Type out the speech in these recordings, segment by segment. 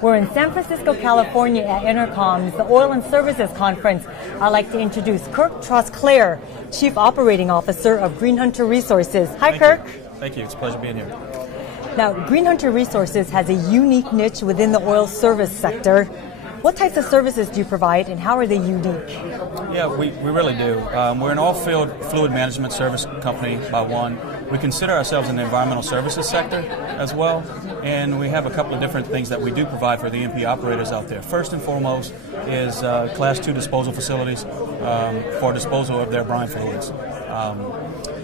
We're in San Francisco, California at EnerCom's the Oil and Services Conference. I'd like to introduce Kirk Trosclair, Chief Operating Officer of GreenHunter Resources. Hi, Kirk. Thank you. It's a pleasure being here. Now, GreenHunter Resources has a unique niche within the oil service sector. What types of services do you provide, and how are they unique? Yeah, we really do. We're an oil-field fluid management service company by one. We consider ourselves in the environmental services sector as well, and we have a couple of different things that we do provide for the E&P operators out there. First and foremost is Class 2 disposal facilities for disposal of their brine fluids.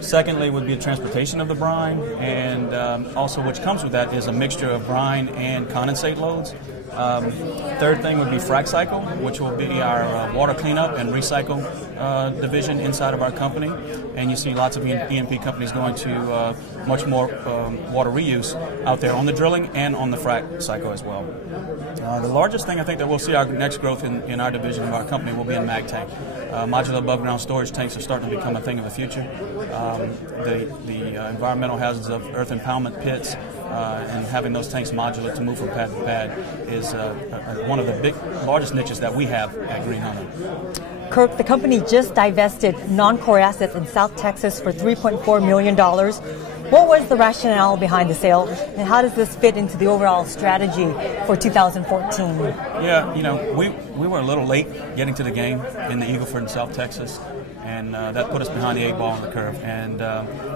Secondly would be transportation of the brine, and also which comes with that is a mixture of brine and condensate loads. Third thing would be frac cycle, which will be our water cleanup and recycle division inside of our company. And you see lots of E&P companies going to much more water reuse out there on the drilling and on the frac cycle as well. The largest thing I think that we'll see our next growth in our division of our company will be in mag tank. Modular above ground storage tanks are starting to become a thing of the future. The environmental hazards of earth impoundment pits and having those tanks modular to move from pad to pad is one of the largest niches that we have at GreenHunter. Kirk, the company just divested non-core assets in South Texas for $3.4 million. What was the rationale behind the sale, and how does this fit into the overall strategy for 2014? Yeah, we were a little late getting to the game in the Eagle Ford in South Texas, and that put us behind the 8-ball on the curve. And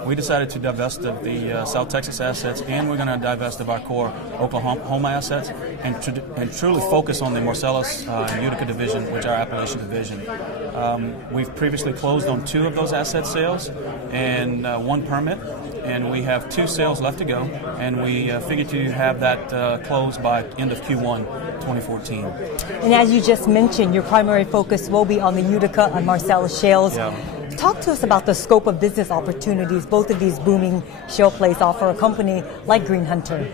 we decided to divest of the South Texas assets, and we're going to divest of our core Oklahoma assets, and truly focus on the Marcellus and Utica division, which are Appalachian division. We've previously closed on 2 of those asset sales and 1 permit. And we have 2 sales left to go, and we figure to have that closed by end of Q1 2014. And as you just mentioned, your primary focus will be on the Utica and Marcellus shales. Yeah. Talk to us about the scope of business opportunities both of these booming shale plays offer a company like GreenHunter.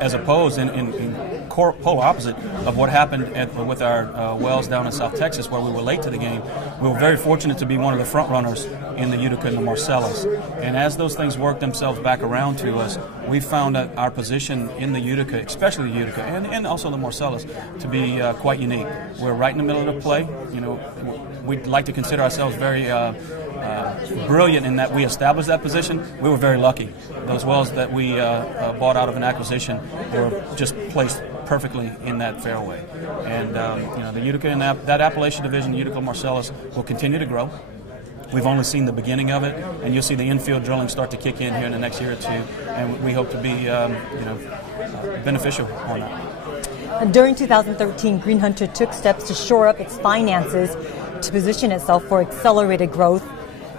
As opposed in polar opposite of what happened with our wells down in South Texas, where we were late to the game, we were very fortunate to be one of the front runners in the Utica and the Marcellus. And as those things worked themselves back around to us, we found that our position in the Utica, especially the Utica and also the Marcellus, to be quite unique. We're right in the middle of the play. We'd like to consider ourselves very brilliant in that we established that position. We were very lucky. Those wells that we bought out of an acquisition were just placed perfectly in that fairway. And the Utica and that Appalachian division, Utica Marcellus, will continue to grow. We've only seen the beginning of it, and you'll see the infield drilling start to kick in here in the next year or 2, and we hope to be beneficial on that. During 2013, GreenHunter took steps to shore up its finances to position itself for accelerated growth.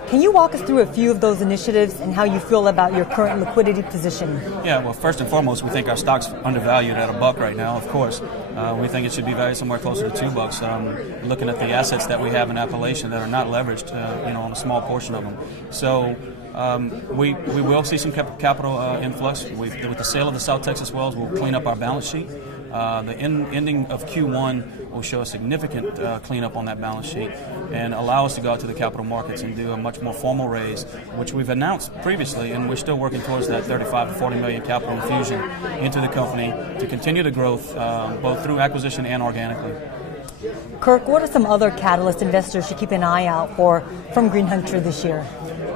Can you walk us through a few of those initiatives and how you feel about your current liquidity position? Yeah, well, first and foremost, we think our stock's undervalued at $1 right now, of course. We think it should be valued somewhere closer to $2. Looking at the assets that we have in Appalachia that are not leveraged, on a small portion of them. So we will see some capital influx. With the sale of the South Texas wells, we'll clean up our balance sheet. The ending of Q1 will show a significant cleanup on that balance sheet and allow us to go out to the capital markets and do a much more formal raise, which we've announced previously, and we're still working towards that 35 to 40 million capital infusion into the company to continue the growth both through acquisition and organically. Kirk, what are some other catalysts investors should keep an eye out for from GreenHunter this year?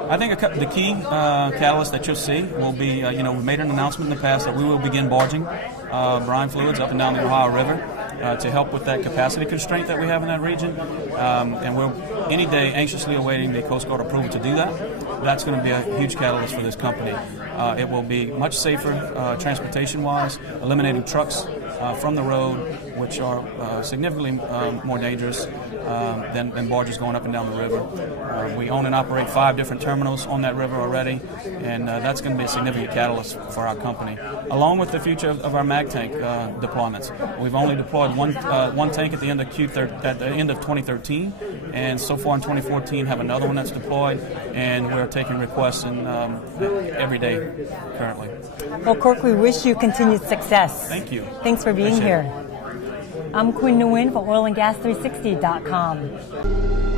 I think the key catalyst that you'll see will be, we made an announcement in the past that we will begin barging brine fluids up and down the Ohio River to help with that capacity constraint that we have in that region. And we're any day anxiously awaiting the Coast Guard approval to do that. That's going to be a huge catalyst for this company. It will be much safer transportation-wise, eliminating trucks from the road, which are significantly more dangerous than barges going up and down the river. We own and operate 5 different terminals on that river already, and that's going to be a significant catalyst for our company, along with the future of our mag tank deployments. We've only deployed one tank at the end of at the end of 2013, and so far in 2014 have another one that's deployed, and we're taking requests every day currently. Well, Kirk, we wish you continued success. Thank you. Thanks for being here. I'm Quinn Nguyen for OilAndGas360.com.